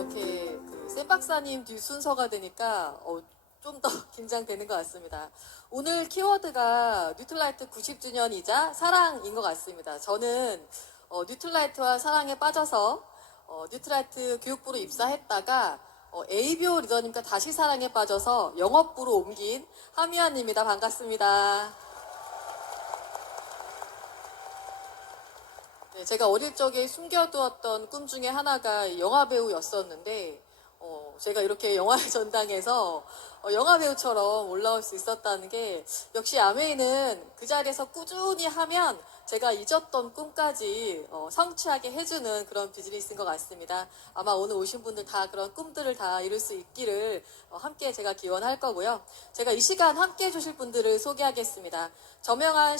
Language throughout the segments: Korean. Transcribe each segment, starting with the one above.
이렇게 샘 박사님 뒤 순서가 되니까 좀 더 긴장되는 것 같습니다. 오늘 키워드가 뉴트라이트 90주년이자 사랑인 것 같습니다. 저는 뉴트라이트와 사랑에 빠져서 뉴트라이트 교육부로 입사했다가 ABO 리더님과 다시 사랑에 빠져서 영업부로 옮긴 하미안입니다. 반갑습니다. 네, 제가 어릴 적에 숨겨두었던 꿈 중에 하나가 영화배우였었는데 제가 이렇게 영화의 전당에서 영화배우처럼 올라올 수 있었다는 게 역시 아메이는 그 자리에서 꾸준히 하면 제가 잊었던 꿈까지 성취하게 해주는 그런 비즈니스인 것 같습니다. 아마 오늘 오신 분들 다 그런 꿈들을 다 이룰 수 있기를 함께 제가 기원할 거고요. 제가 이 시간 함께 해주실 분들을 소개하겠습니다. 저명한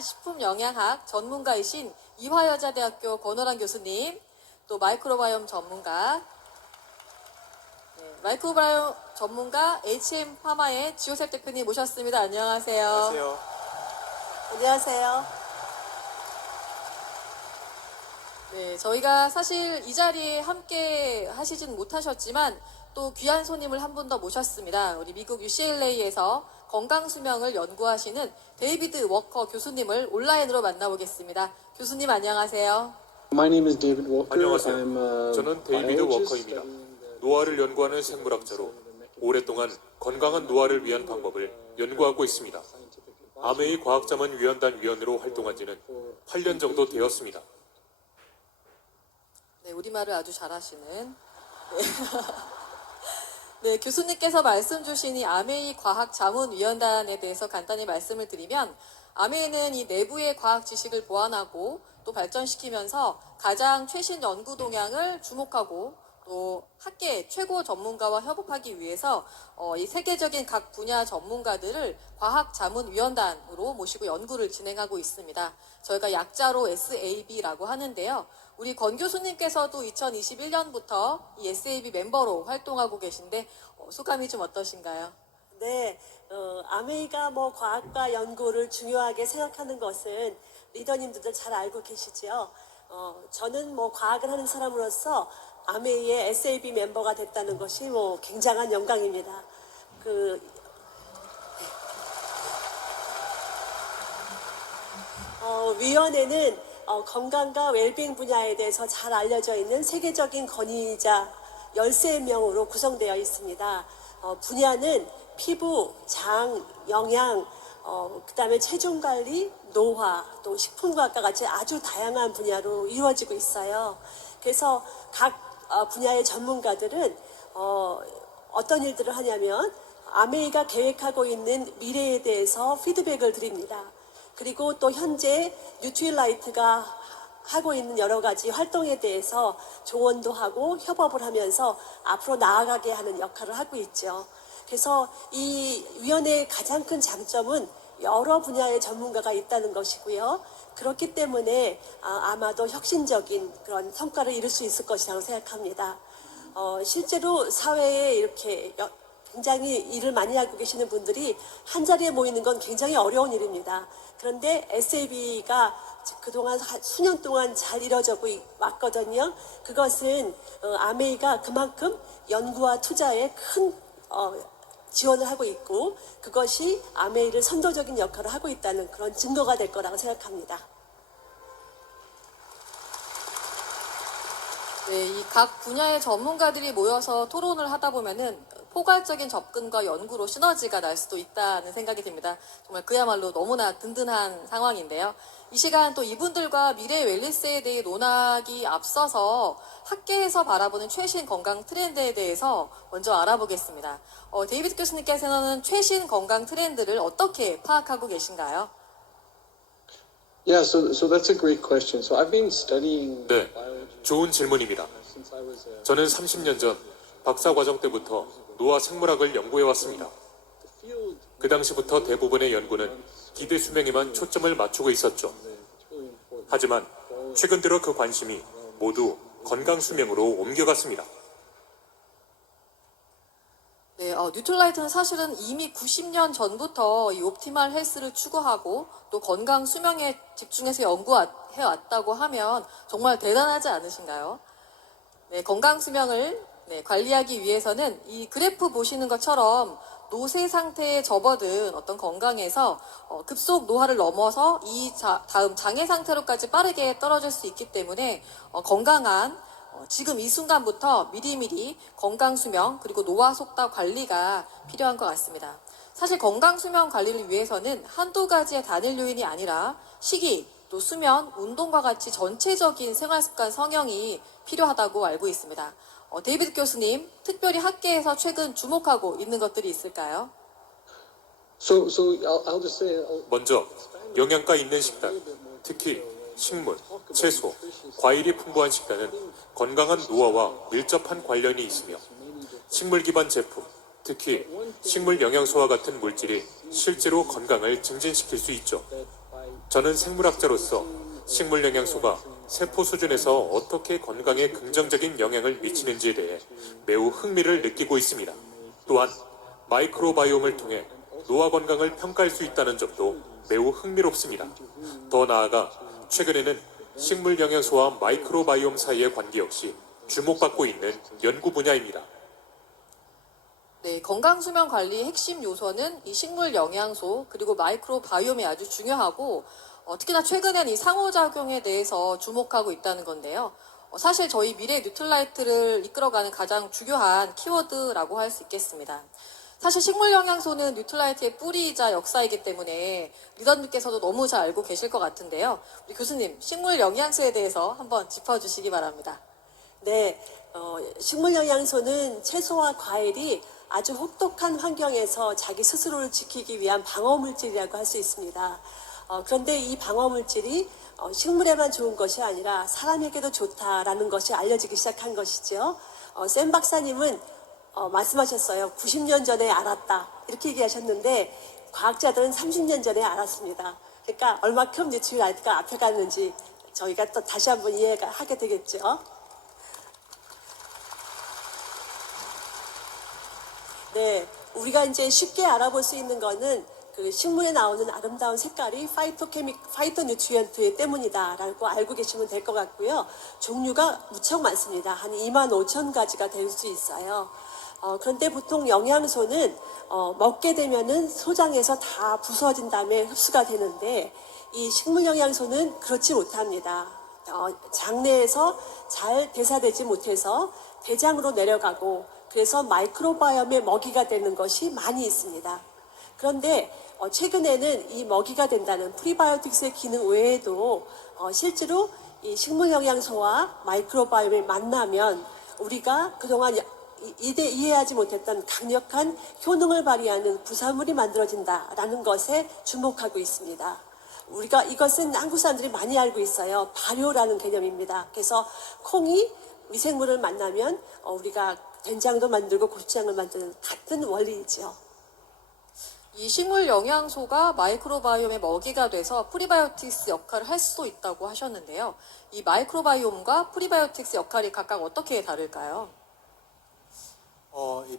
식품영양학 전문가이신 이화여자대학교 권호란 교수님, 또 마이크로바이옴 전문가, 마이크로바이옴 전문가 HM파마의 지호셉 대표님 모셨습니다. 안녕하세요. 안녕하세요. 안녕하세요. 네, 저희가 사실 이 자리에 함께 하시진 못하셨지만 또 귀한 손님을 한 분 더 모셨습니다. 우리 미국 UCLA에서 건강수명을 연구하시는 데이비드 워커 교수님을 온라인으로 만나보겠습니다. 교수님 안녕하세요. My name is David Walker. 안녕하세요. I'm a 저는 데이비드 biologist 워커입니다. studying the 노화를 연구하는 생물학자로 오랫동안 건강한 노화를 위한 방법을 연구하고 있습니다. 아메이 과학자문위원단 위원으로 활동한 지는 8년 정도 되었습니다. 네, 우리말을 아주 잘하시는. 네. 네, 교수님께서 말씀 주신 이 아메이 과학자문위원단에 대해서 간단히 말씀을 드리면 아메이는 이 내부의 과학 지식을 보완하고 또 발전시키면서 가장 최신 연구 동향을 주목하고 또 학계 최고 전문가와 협업하기 위해서 이 세계적인 각 분야 전문가들을 과학자문위원단으로 모시고 연구를 진행하고 있습니다. 저희가 약자로 SAB라고 하는데요. 우리 권 교수님께서도 2021년부터 이 SAB 멤버로 활동하고 계신데 소감이 좀 어떠신가요? 네, 아메이가 과학과 연구를 중요하게 생각하는 것은 리더님들도 잘 알고 계시죠. 저는 과학을 하는 사람으로서 아메이의 SAB 멤버가 됐다는 것이 굉장한 영광입니다. 위원회는 건강과 웰빙 분야에 대해서 잘 알려져 있는 세계적인 권위자 13명으로 구성되어 있습니다. 분야는 피부, 장, 영양, 그다음에 체중관리, 노화, 또 식품과학과 같이 아주 다양한 분야로 이루어지고 있어요. 그래서 각 분야의 전문가들은 어떤 일들을 하냐면 아메이가 계획하고 있는 미래에 대해서 피드백을 드립니다. 그리고 또 현재 뉴트릴라이트가 하고 있는 여러 가지 활동에 대해서 조언도 하고 협업을 하면서 앞으로 나아가게 하는 역할을 하고 있죠. 그래서 이 위원회의 가장 큰 장점은 여러 분야의 전문가가 있다는 것이고요. 그렇기 때문에 아마도 혁신적인 그런 성과를 이룰 수 있을 것이라고 생각합니다. 실제로 사회에 이렇게 굉장히 일을 많이 하고 계시는 분들이 한 자리에 모이는 건 굉장히 어려운 일입니다. 그런데 SAB가 그동안 수년 동안 잘 이뤄져 왔거든요. 그것은 아메이가 그만큼 연구와 투자에 큰 지원을 하고 있고 그것이 아메이를 선도적인 역할을 하고 있다는 그런 증거가 될 거라고 생각합니다. 네, 이 각 분야의 전문가들이 모여서 토론을 하다 보면은 포괄적인 접근과 연구로 시너지가 날 수도 있다는 생각이 듭니다. 정말 그야말로 너무나 든든한 상황인데요. 이 시간 또 이분들과 미래 웰니스에 대해 논하기 앞서서 학계에서 바라보는 최신 건강 트렌드에 대해서 먼저 알아보겠습니다. 데이비드 교수님께서는 최신 건강 트렌드를 어떻게 파악하고 계신가요? Yeah, so that's a great question. So I've been studying 네, biology 좋은 질문입니다. since I was a 저는 30년 전 박사 과정 때부터 노화 생물학을 연구해 왔습니다. the field. 그 당시부터 대부분의 연구는 기대 수명에만 초점을 맞추고 있었죠. It's really important. 하지만 최근 들어 그 관심이 모두 건강 수명으로 옮겨갔습니다. 네, 뉴트라이트는 사실은 이미 90년 전부터 이 옵티멀 헬스를 추구하고 또 건강 수명에 집중해서 연구해 왔다고 하면 정말 대단하지 않으신가요? 네, 건강 수명을 관리하기 위해서는 이 그래프 보시는 것처럼 노쇠 상태에 접어든 어떤 건강에서 급속 노화를 넘어서 다음 장애 상태로까지 빠르게 떨어질 수 있기 때문에 건강한 지금 이 순간부터 미리미리 건강 수명 그리고 노화 속도 관리가 필요한 것 같습니다. 사실 건강 수명 관리를 위해서는 한두 가지의 단일 요인이 아니라 식이, 또 수면, 운동과 같이 전체적인 생활습관 성형이 필요하다고 알고 있습니다. 데이비드 교수님, 특별히 학계에서 최근 주목하고 있는 것들이 있을까요? So I'll just say, 먼저 영양가 있는 식단, 특히 식물, 채소, 과일이 풍부한 식단은 건강한 노화와 밀접한 관련이 있으며 식물 기반 제품, 특히 식물 영양소와 같은 물질이 실제로 건강을 증진시킬 수 있죠. 저는 생물학자로서 식물 영양소가 세포 수준에서 어떻게 건강에 긍정적인 영향을 미치는지에 대해 매우 흥미를 느끼고 있습니다. 또한 마이크로바이옴을 통해 노화 건강을 평가할 수 있다는 점도 매우 흥미롭습니다. 더 나아가 최근에는 식물 영양소와 마이크로바이옴 사이의 관계 역시 주목받고 있는 연구 분야입니다. 네, 건강 수면 관리의 핵심 요소는 이 식물 영양소 그리고 마이크로바이옴이 아주 중요하고 특히나 최근엔 이 상호작용에 대해서 주목하고 있다는 건데요. 사실 저희 미래 뉴트라이트를 이끌어가는 가장 중요한 키워드라고 할 수 있겠습니다. 사실 식물 영양소는 뉴트라이트의 뿌리이자 역사이기 때문에 리더님께서도 너무 잘 알고 계실 것 같은데요. 우리 교수님, 식물 영양소에 대해서 한번 짚어주시기 바랍니다. 네, 식물 영양소는 채소와 과일이 아주 혹독한 환경에서 자기 스스로를 지키기 위한 방어물질이라고 할 수 있습니다. 그런데 이 방어물질이 식물에만 좋은 것이 아니라 사람에게도 좋다라는 것이 알려지기 시작한 것이죠. 샘 박사님은 말씀하셨어요. 90년 전에 알았다. 이렇게 얘기하셨는데 과학자들은 30년 전에 알았습니다. 그러니까 얼마큼 뉴트라이트가 앞에 갔는지 저희가 또 다시 한번 이해가 하게 되겠죠. 네, 우리가 이제 쉽게 알아볼 수 있는 거는 그 식물에 나오는 아름다운 색깔이 파이토뉴트리언트 때문이다라고 알고 계시면 될 것 같고요. 종류가 무척 많습니다. 한 25,000가지가 될 수 있어요. 그런데 보통 영양소는 먹게 되면은 소장에서 다 부서진 다음에 흡수가 되는데 이 식물 영양소는 그렇지 못합니다. 장내에서 잘 대사되지 못해서 대장으로 내려가고 그래서 마이크로바이옴의 먹이가 되는 것이 많이 있습니다. 그런데 최근에는 이 먹이가 된다는 프리바이오틱스의 기능 외에도 실제로 이 식물 영양소와 마이크로바이옴이 만나면 우리가 그동안 이해하지 못했던 강력한 효능을 발휘하는 부산물이 만들어진다라는 것에 주목하고 있습니다. 우리가 이것은 한국 사람들이 많이 알고 있어요. 발효라는 개념입니다. 그래서 콩이 미생물을 만나면 우리가 된장도 만들고 고추장을 만드는 같은 원리이죠. 이 식물 영양소가 마이크로바이옴의 먹이가 돼서 프리바이오틱스 역할을 할 수도 있다고 하셨는데요. 이 마이크로바이옴과 프리바이오틱스 역할이 각각 어떻게 다를까요? 이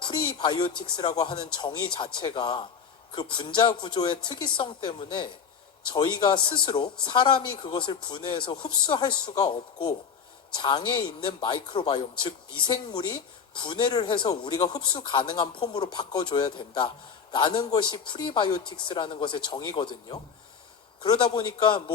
프리바이오틱스라고 하는 정의 자체가 그 분자 구조의 특이성 때문에 저희가 스스로 사람이 그것을 분해해서 흡수할 수가 없고 장에 있는 마이크로바이옴, 즉 미생물이 분해를 해서 우리가 흡수 가능한 폼으로 바꿔줘야 된다라는 것이 프리바이오틱스라는 것의 정의거든요. 그러다 보니까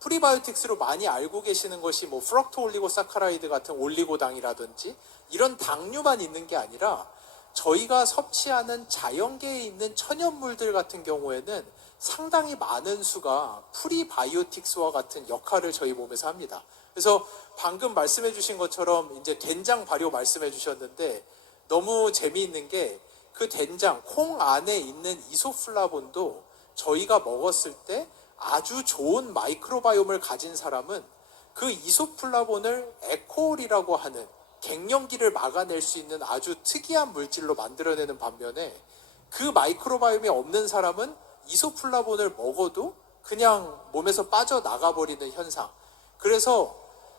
프리바이오틱스로 많이 알고 계시는 것이 프럭토 올리고사카라이드 같은 올리고당이라든지 이런 당류만 있는 게 아니라 저희가 섭취하는 자연계에 있는 천연물들 같은 경우에는 상당히 많은 수가 프리바이오틱스와 같은 역할을 저희 몸에서 합니다. 그래서 방금 말씀해 주신 것처럼 이제 된장 발효 말씀해 주셨는데 너무 재미있는 게 그 된장, 콩 안에 있는 이소플라본도 저희가 먹었을 때 아주 좋은 마이크로바이옴을 가진 사람은 그 이소플라본을 에코올이라고 하는 갱년기를 막아낼 수 있는 아주 특이한 물질로 만들어내는 반면에 그 마이크로바이옴이 없는 사람은 이소플라본을 먹어도 그냥 몸에서 빠져나가버리는 현상. 그래서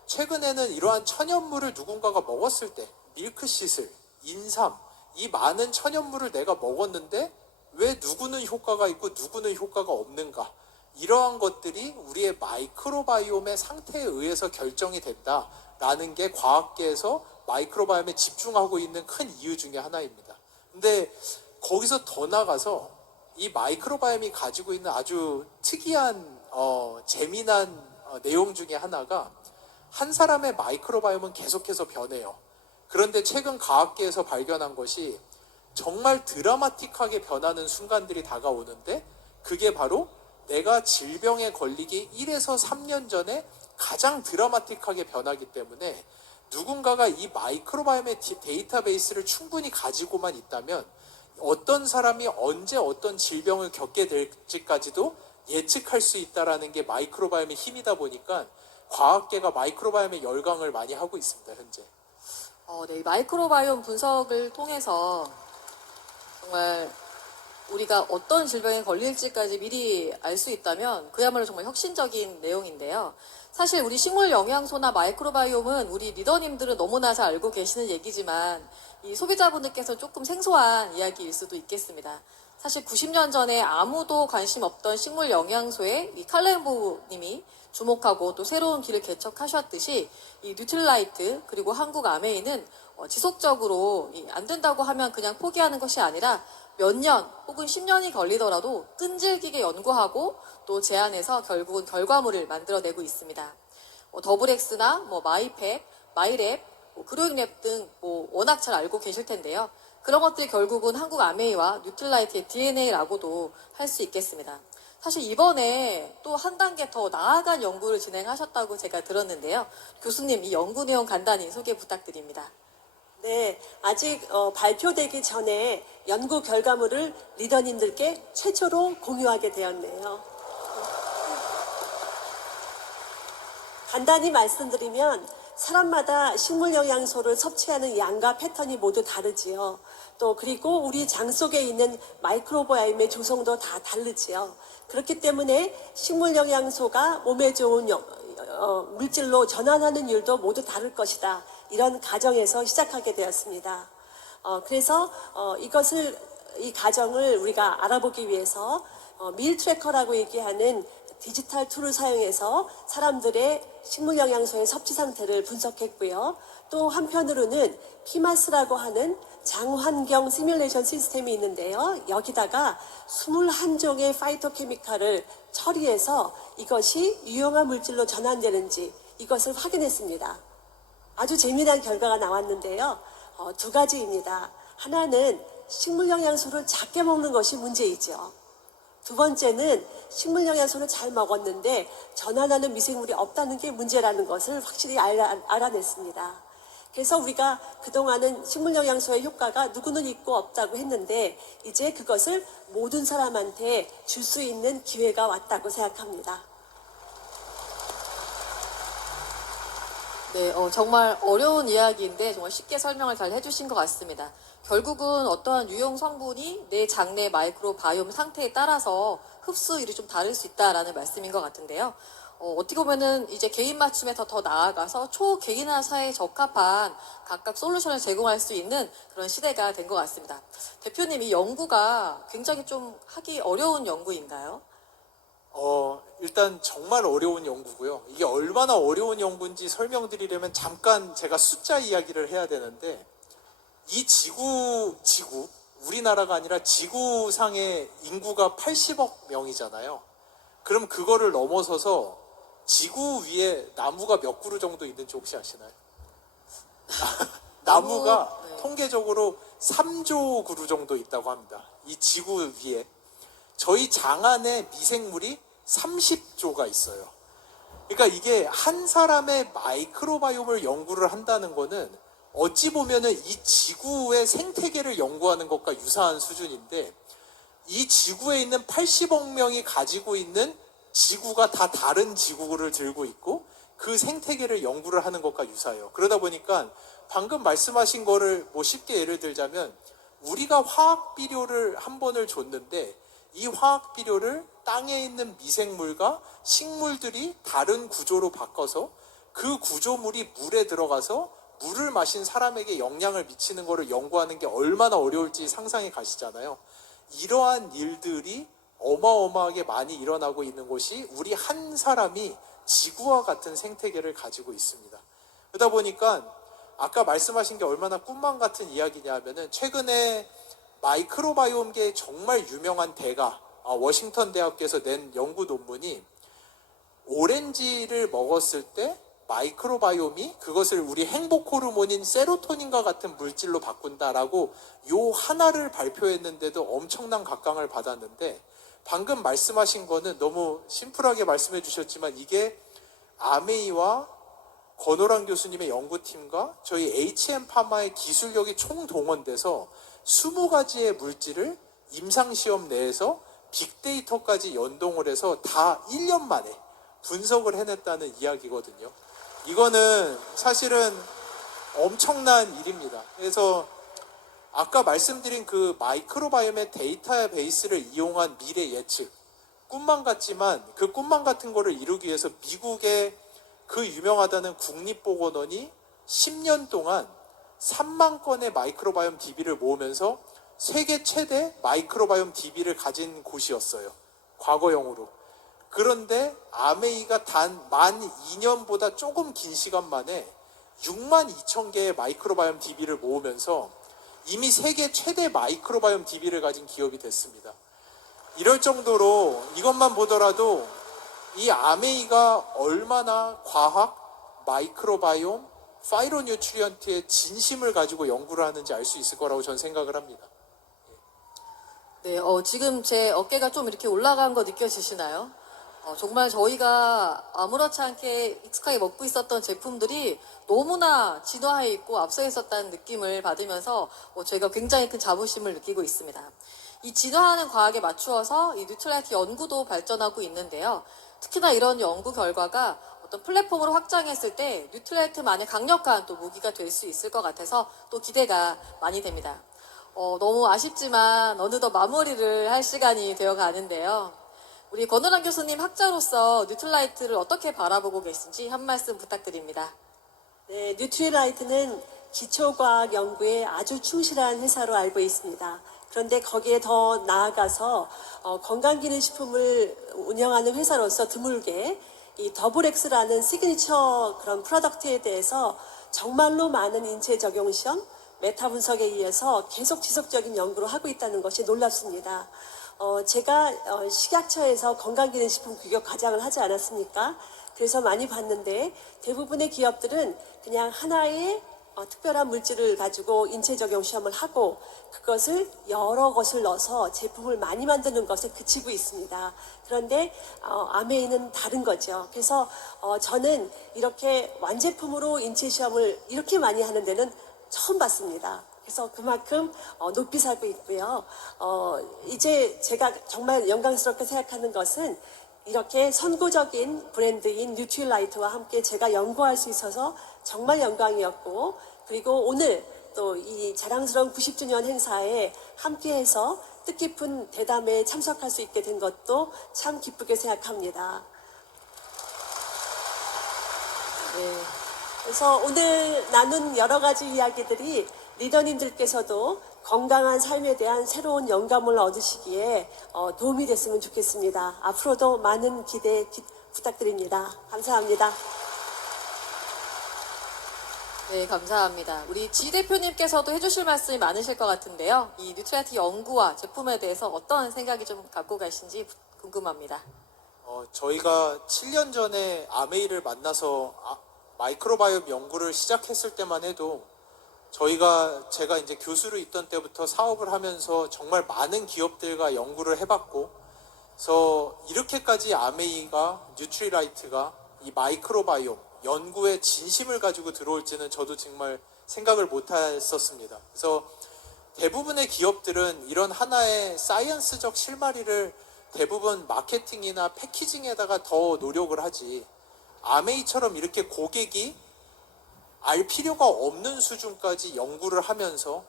최근에는 이러한 천연물을 누군가가 먹었을 때 밀크시슬, 인삼, 이 많은 천연물을 내가 먹었는데 왜 누구는 효과가 있고 누구는 효과가 없는가? 이러한 것들이 우리의 마이크로바이옴의 상태에 의해서 결정이 된다 있다라는 게 과학계에서 마이크로바이옴에 집중하고 있는 큰 이유 중에 하나입니다. 근데 거기서 더 나가서 이 마이크로바이옴이 가지고 있는 아주 특이한 재미난 내용 중에 하나가 한 사람의 마이크로바이옴은 계속해서 변해요. 그런데 최근 과학계에서 발견한 것이 정말 드라마틱하게 변하는 순간들이 다가오는데 그게 바로 내가 질병에 걸리기 1에서 3년 전에 가장 드라마틱하게 변하기 때문에 누군가가 이 마이크로바이옴의 데이터베이스를 충분히 가지고만 있다면 어떤 사람이 언제 어떤 질병을 겪게 될지까지도 예측할 수 있다는 게 마이크로바이옴의 힘이다 보니까 과학계가 마이크로바이옴에 열광을 많이 하고 있습니다, 현재. 네, 마이크로바이옴 분석을 통해서 정말 우리가 어떤 질병에 걸릴지까지 미리 알 수 있다면 그야말로 정말 혁신적인 내용인데요. 사실 우리 식물 영양소나 마이크로바이옴은 우리 리더님들은 너무나 잘 알고 계시는 얘기지만 이 소비자분들께서 조금 생소한 이야기일 수도 있겠습니다. 사실 90년 전에 아무도 관심 없던 식물 영양소에 이 칼렌보 님이 주목하고 또 새로운 길을 개척하셨듯이 이 뉴트릴라이트 그리고 한국 아메이는 지속적으로 안 된다고 하면 그냥 포기하는 것이 아니라 몇 년 혹은 10년이 걸리더라도 끈질기게 연구하고 또 제안해서 결국은 결과물을 만들어내고 있습니다. 더블엑스나 마이팩, 마이랩, 그로잉랩 등 워낙 잘 알고 계실 텐데요. 그런 것들이 결국은 한국 아메이와 뉴트릴라이트의 DNA라고도 할 수 있겠습니다. 사실 이번에 또 한 단계 더 나아간 연구를 진행하셨다고 제가 들었는데요. 교수님, 이 연구 내용 간단히 소개 부탁드립니다. 네, 아직 발표되기 전에 연구 결과물을 리더님들께 최초로 공유하게 되었네요. 간단히 말씀드리면 사람마다 식물 영양소를 섭취하는 양과 패턴이 모두 다르지요. 또 그리고 우리 장 속에 있는 마이크로바이옴의 조성도 다 다르지요. 그렇기 때문에 식물 영양소가 몸에 좋은 물질로 전환하는 율도 모두 다를 것이다. 이런 가정에서 시작하게 되었습니다. 그래서 이 가정을 우리가 알아보기 위해서 밀 트래커라고 얘기하는 디지털 툴을 사용해서 사람들의 식물 영양소의 섭취 상태를 분석했고요. 또 한편으로는 피마스라고 하는 장환경 시뮬레이션 시스템이 있는데요. 여기다가 21종의 파이토케미칼을 처리해서 이것이 유용한 물질로 전환되는지 이것을 확인했습니다. 아주 재미난 결과가 나왔는데요. 두 가지입니다. 하나는 식물 영양소를 작게 먹는 것이 문제이죠. 두 번째는 식물 영양소를 잘 먹었는데 전환하는 미생물이 없다는 게 문제라는 것을 확실히 알아냈습니다. 그래서 우리가 그동안은 식물 영양소의 효과가 누구는 있고 없다고 했는데 이제 그것을 모든 사람한테 줄 수 있는 기회가 왔다고 생각합니다. 네, 정말 어려운 이야기인데 정말 쉽게 설명을 잘 해주신 것 같습니다. 결국은 어떠한 유용 성분이 내 장내 마이크로바이옴 상태에 따라서 흡수율이 좀 다를 수 있다라는 말씀인 것 같은데요. 어떻게 보면은 이제 개인 맞춤에서 더 나아가서 초개인화 사회에 적합한 각각 솔루션을 제공할 수 있는 그런 시대가 된 것 같습니다. 대표님, 이 연구가 굉장히 좀 하기 어려운 연구인가요? 일단 정말 어려운 연구고요. 이게 얼마나 어려운 연구인지 설명드리려면 잠깐 제가 숫자 이야기를 해야 되는데 이 지구, 우리나라가 아니라 지구상의 인구가 80억 명이잖아요. 그럼 그거를 넘어서서 지구 위에 나무가 몇 그루 정도 있는지 혹시 아시나요? 나무가 네. 통계적으로 3조 그루 정도 있다고 합니다. 이 지구 위에. 저희 장 안에 미생물이 30조가 있어요. 그러니까 이게 한 사람의 마이크로바이옴을 연구를 한다는 거는 어찌 보면은 이 지구의 생태계를 연구하는 것과 유사한 수준인데 이 지구에 있는 80억 명이 가지고 있는 지구가 다 다른 지구를 들고 있고 그 생태계를 연구를 하는 것과 유사해요. 그러다 보니까 방금 말씀하신 거를 쉽게 예를 들자면 우리가 화학 비료를 한 번을 줬는데 이 화학 비료를 땅에 있는 미생물과 식물들이 다른 구조로 바꿔서 그 구조물이 물에 들어가서 물을 마신 사람에게 영향을 미치는 것을 연구하는 게 얼마나 어려울지 상상이 가시잖아요. 이러한 일들이 어마어마하게 많이 일어나고 있는 곳이 우리 한 사람이 지구와 같은 생태계를 가지고 있습니다. 그러다 보니까 아까 말씀하신 게 얼마나 꿈만 같은 이야기냐 하면은 최근에 마이크로바이옴계의 정말 유명한 대가 워싱턴 대학교에서 낸 연구 논문이 오렌지를 먹었을 때 마이크로바이옴이 그것을 우리 행복 호르몬인 세로토닌과 같은 물질로 바꾼다라고 요 하나를 발표했는데도 엄청난 각광을 받았는데, 방금 말씀하신 거는 너무 심플하게 말씀해 주셨지만 이게 아메이와 권오랑 교수님의 연구팀과 저희 HM파마의 기술력이 총동원돼서 20가지의 물질을 임상시험 내에서 빅데이터까지 연동을 해서 다 1년 만에 분석을 해냈다는 이야기거든요. 이거는 사실은 엄청난 일입니다. 그래서 아까 말씀드린 그 마이크로바이옴의 데이터베이스를 이용한 미래 예측, 꿈만 같지만 그 꿈만 같은 거를 이루기 위해서 미국의 그 유명하다는 국립보건원이 10년 동안 3만 건의 마이크로바이옴 DB를 모으면서 세계 최대 마이크로바이옴 DB를 가진 곳이었어요. 과거형으로. 그런데 아메이가 단 만 2년보다 조금 긴 시간 만에 6만 2천 개의 마이크로바이옴 DB를 모으면서 이미 세계 최대 마이크로바이옴 DB를 가진 기업이 됐습니다. 이럴 정도로 이것만 보더라도 이 아메이가 얼마나 과학, 마이크로바이옴, 파이로뉴트리언트의 진심을 가지고 연구를 하는지 알 수 있을 거라고 저는 생각을 합니다. 네, 지금 제 어깨가 좀 이렇게 올라간 거 느껴지시나요? 정말 저희가 아무렇지 않게 익숙하게 먹고 있었던 제품들이 너무나 진화해 있고 앞서 있었다는 느낌을 받으면서 저희가 굉장히 큰 자부심을 느끼고 있습니다. 이 진화하는 과학에 맞추어서 이 뉴트라이트 연구도 발전하고 있는데요. 특히나 이런 연구 결과가 어떤 플랫폼으로 확장했을 때 뉴트라이트만의 강력한 또 무기가 될 수 있을 것 같아서 또 기대가 많이 됩니다. 너무 아쉽지만 어느덧 마무리를 할 시간이 되어 가는데요. 우리 권오랑 교수님 학자로서 뉴트라이트를 어떻게 바라보고 계신지 한 말씀 부탁드립니다. 네, 뉴트리라이트는 기초과학 연구에 아주 충실한 회사로 알고 있습니다. 그런데 거기에 더 나아가서 건강기능식품을 운영하는 회사로서 드물게 이 더블엑스라는 시그니처 그런 프로덕트에 대해서 정말로 많은 인체 적용 시험, 메타 분석에 의해서 계속 지속적인 연구를 하고 있다는 것이 놀랍습니다. 제가 식약처에서 건강기능식품 규격 과장을 하지 않았습니까? 그래서 많이 봤는데 대부분의 기업들은 그냥 하나의 특별한 물질을 가지고 인체 적용 시험을 하고 그것을 여러 것을 넣어서 제품을 많이 만드는 것에 그치고 있습니다. 그런데 아메이는 다른 거죠. 그래서 저는 이렇게 완제품으로 인체 시험을 이렇게 많이 하는 데는 처음 봤습니다. 그래서 그만큼 높이 살고 있고요. 이제 제가 정말 영광스럽게 생각하는 것은 이렇게 선구적인 브랜드인 뉴트리라이트와 함께 제가 연구할 수 있어서 정말 영광이었고, 그리고 오늘 또 이 자랑스러운 90주년 행사에 함께해서 뜻깊은 대담에 참석할 수 있게 된 것도 참 기쁘게 생각합니다. 네. 그래서 오늘 나눈 여러 가지 이야기들이 리더님들께서도 건강한 삶에 대한 새로운 영감을 얻으시기에 도움이 됐으면 좋겠습니다. 앞으로도 많은 기대 부탁드립니다. 감사합니다. 네, 감사합니다. 우리 지 대표님께서도 해주실 말씀이 많으실 것 같은데요. 이 뉴트라이트 연구와 제품에 대해서 어떤 생각이 좀 갖고 가신지 궁금합니다. 저희가 7년 전에 아메이를 만나서 마이크로바이옴 연구를 시작했을 때만 해도 제가 이제 교수로 있던 때부터 사업을 하면서 정말 많은 기업들과 연구를 해봤고, 그래서 이렇게까지 아메이가, 뉴트리라이트가 이 마이크로바이옴 연구에 진심을 가지고 들어올지는 저도 정말 생각을 못했었습니다. 그래서 대부분의 기업들은 이런 하나의 사이언스적 실마리를 대부분 마케팅이나 패키징에다가 더 노력을 하지, 아메이처럼 이렇게 고객이 알 필요가 없는 수준까지 연구를 하면서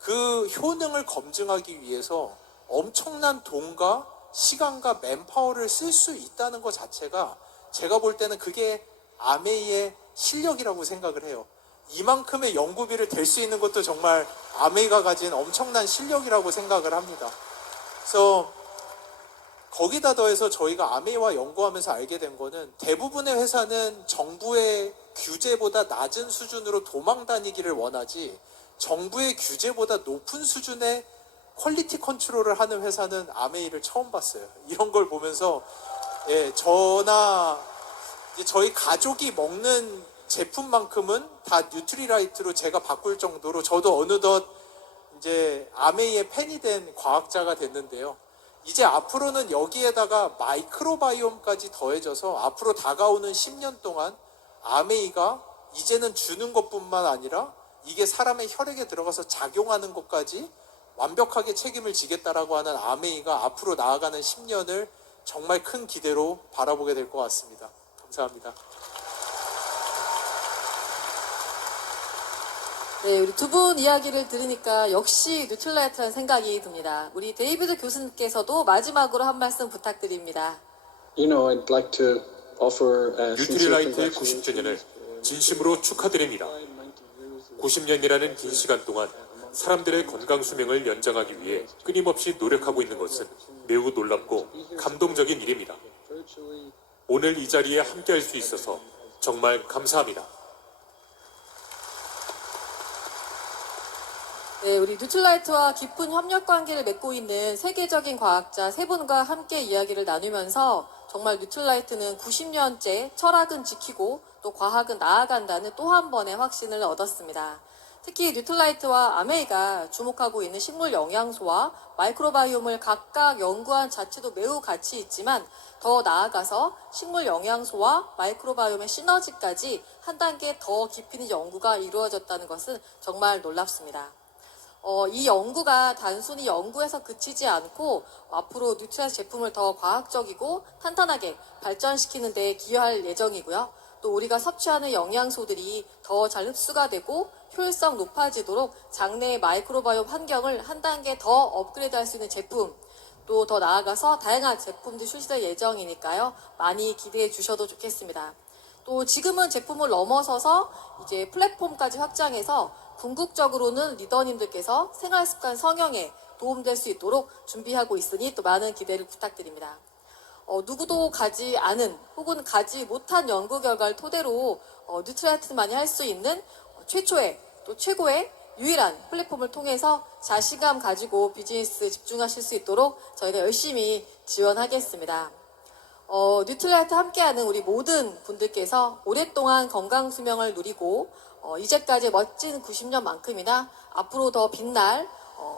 그 효능을 검증하기 위해서 엄청난 돈과 시간과 맨파워를 쓸 수 있다는 것 자체가 제가 볼 때는 그게 아메이의 실력이라고 생각을 해요. 이만큼의 연구비를 댈 수 있는 것도 정말 아메이가 가진 엄청난 실력이라고 생각을 합니다. 그래서 거기다 더해서 저희가 아메이와 연구하면서 알게 된 거는 대부분의 회사는 정부의 규제보다 낮은 수준으로 도망 다니기를 원하지 정부의 규제보다 높은 수준의 퀄리티 컨트롤을 하는 회사는 아메이를 처음 봤어요. 이런 걸 보면서 예, 저나 이제 저희 가족이 먹는 제품만큼은 다 뉴트리라이트로 제가 바꿀 정도로 저도 어느덧 이제 아메이의 팬이 된 과학자가 됐는데요. 이제 앞으로는 여기에다가 마이크로바이옴까지 더해져서 앞으로 다가오는 10년 동안 아메이가 이제는 주는 것뿐만 아니라 이게 사람의 혈액에 들어가서 작용하는 것까지 완벽하게 책임을 지겠다라고 하는 아메이가 앞으로 나아가는 10년을 정말 큰 기대로 바라보게 될 것 같습니다. 감사합니다. 네, 우리 두 분 이야기를 들으니까 역시 뉴트라이트라는 생각이 듭니다. 우리 데이비드 교수님께서도 마지막으로 한 말씀 부탁드립니다. You know, I'd like to offer sincere 뉴트리라이트의 congratulations. 90주년을 진심으로 축하드립니다. 90년이라는 긴 시간 동안 사람들의 건강 수명을 연장하기 위해 끊임없이 노력하고 있는 것은 매우 놀랍고 감동적인 일입니다. 오늘 이 자리에 함께할 수 있어서 정말 감사합니다. 네, 우리 뉴트라이트와 깊은 협력 관계를 맺고 있는 세계적인 과학자 세 분과 함께 이야기를 나누면서 정말 뉴트라이트는 90년째 철학은 지키고 또 과학은 나아간다는 또 한 번의 확신을 얻었습니다. 특히 뉴트라이트와 아메이가 주목하고 있는 식물 영양소와 마이크로바이옴을 각각 연구한 자체도 매우 가치 있지만 더 나아가서 식물 영양소와 마이크로바이옴의 시너지까지 한 단계 더 깊이 있는 연구가 이루어졌다는 것은 정말 놀랍습니다. 이 연구가 단순히 연구에서 그치지 않고 앞으로 뉴트라이트 제품을 더 과학적이고 탄탄하게 발전시키는 데 기여할 예정이고요. 또 우리가 섭취하는 영양소들이 더 잘 흡수가 되고 효율성 높아지도록 장내의 마이크로바이옴 환경을 한 단계 더 업그레이드할 수 있는 제품, 또 더 나아가서 다양한 제품들 출시될 예정이니까요. 많이 기대해 주셔도 좋겠습니다. 또 지금은 제품을 넘어서서 이제 플랫폼까지 확장해서 궁극적으로는 리더님들께서 생활습관 성형에 도움될 수 있도록 준비하고 있으니 또 많은 기대를 부탁드립니다. 누구도 가지 않은 혹은 가지 못한 연구 결과를 토대로 뉴트라이트만이 할 수 있는 최초의 또 최고의 유일한 플랫폼을 통해서 자신감 가지고 비즈니스 집중하실 수 있도록 저희가 열심히 지원하겠습니다. 뉴트라이트 함께하는 우리 모든 분들께서 오랫동안 건강 수명을 누리고 이제까지 멋진 90년만큼이나 앞으로 더 빛날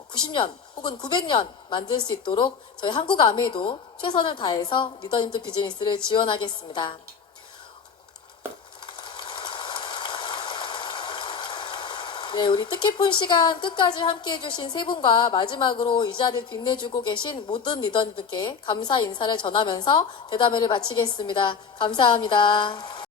90년 혹은 900년 만들 수 있도록 저희 한국 아메이도 최선을 다해서 리더님들 비즈니스를 지원하겠습니다. 네, 우리 뜻깊은 시간 끝까지 함께해 주신 세 분과 마지막으로 이 자리를 빛내주고 계신 모든 리더님들께 감사 인사를 전하면서 대담회를 마치겠습니다. 감사합니다.